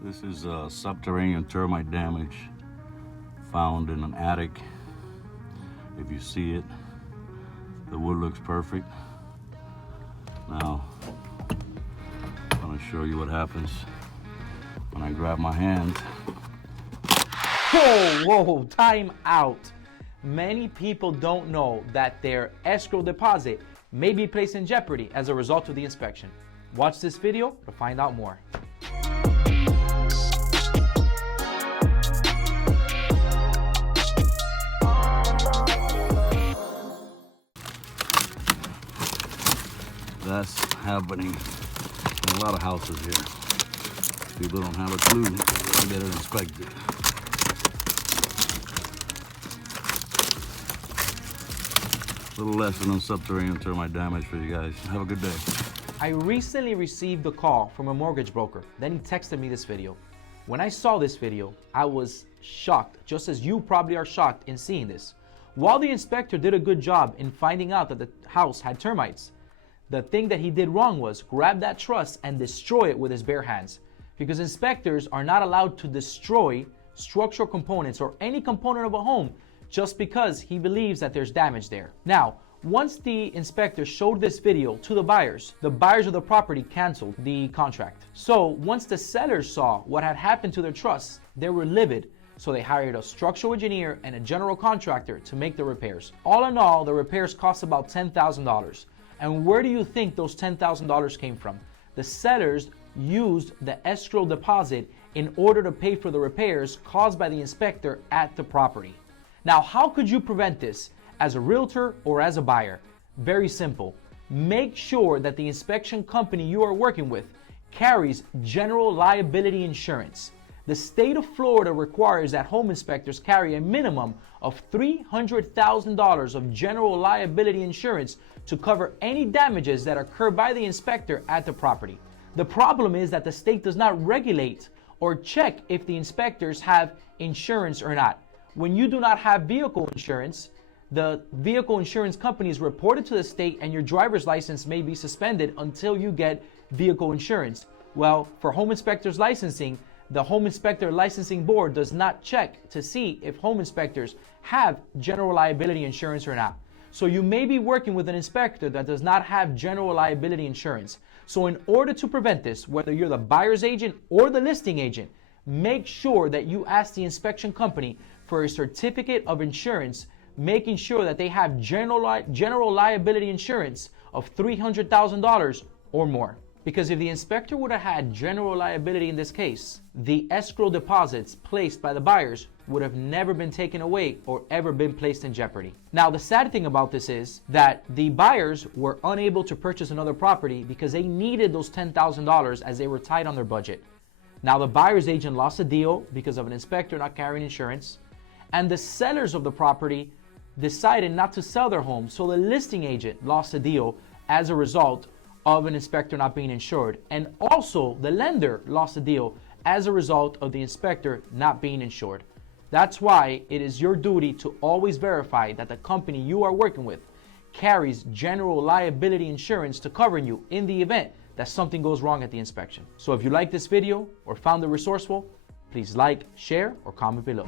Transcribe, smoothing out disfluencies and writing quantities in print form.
This is subterranean termite damage found in an attic. If you see it, the wood looks perfect. Now, I'm gonna show you what happens when I grab my hand. Whoa, time out. Many people don't know that their escrow deposit may be placed in jeopardy as a result of the inspection. Watch this video to find out more. That's happening in a lot of houses here. People don't have a clue to get it inspected. Little lesson on subterranean termite damage for you guys. Have a good day. I recently received a call from a mortgage broker. Then he texted me this video. When I saw this video, I was shocked, just as you probably are shocked in seeing this. While the inspector did a good job in finding out that the house had termites, the thing that he did wrong was grab that truss and destroy it with his bare hands. Because inspectors are not allowed to destroy structural components or any component of a home just because he believes that there's damage there. Now, once the inspector showed this video to the buyers of the property canceled the contract. So once the sellers saw what had happened to their truss, they were livid. So they hired a structural engineer and a general contractor to make the repairs. All in all, the repairs cost about $10,000. And where do you think those $10,000 came from? The sellers used the escrow deposit in order to pay for the repairs caused by the inspector at the property. Now, how could you prevent this as a realtor or as a buyer? Very simple. Make sure that the inspection company you are working with carries general liability insurance. The state of Florida requires that home inspectors carry a minimum of $300,000 of general liability insurance to cover any damages that occur by the inspector at the property. The problem is that the state does not regulate or check if the inspectors have insurance or not. When you do not have vehicle insurance, the vehicle insurance company is reported to the state and your driver's license may be suspended until you get vehicle insurance. Well, for home inspectors licensing, the Home Inspector Licensing Board does not check to see if home inspectors have general liability insurance or not. So you may be working with an inspector that does not have general liability insurance. So in order to prevent this, whether you're the buyer's agent or the listing agent, make sure that you ask the inspection company for a certificate of insurance, making sure that they have general liability insurance of $300,000 or more. Because if the inspector would have had general liability in this case, the escrow deposits placed by the buyers would have never been taken away or ever been placed in jeopardy. Now, the sad thing about this is that the buyers were unable to purchase another property because they needed those $10,000 as they were tight on their budget. Now, the buyer's agent lost a deal because of an inspector not carrying insurance, and the sellers of the property decided not to sell their home, so the listing agent lost a deal as a result of an inspector not being insured. And also the lender lost a deal as a result of the inspector not being insured. That's why it is your duty to always verify that the company you are working with carries general liability insurance to cover you in the event that something goes wrong at the inspection. So if you like this video or found it resourceful, please like, share, or comment below.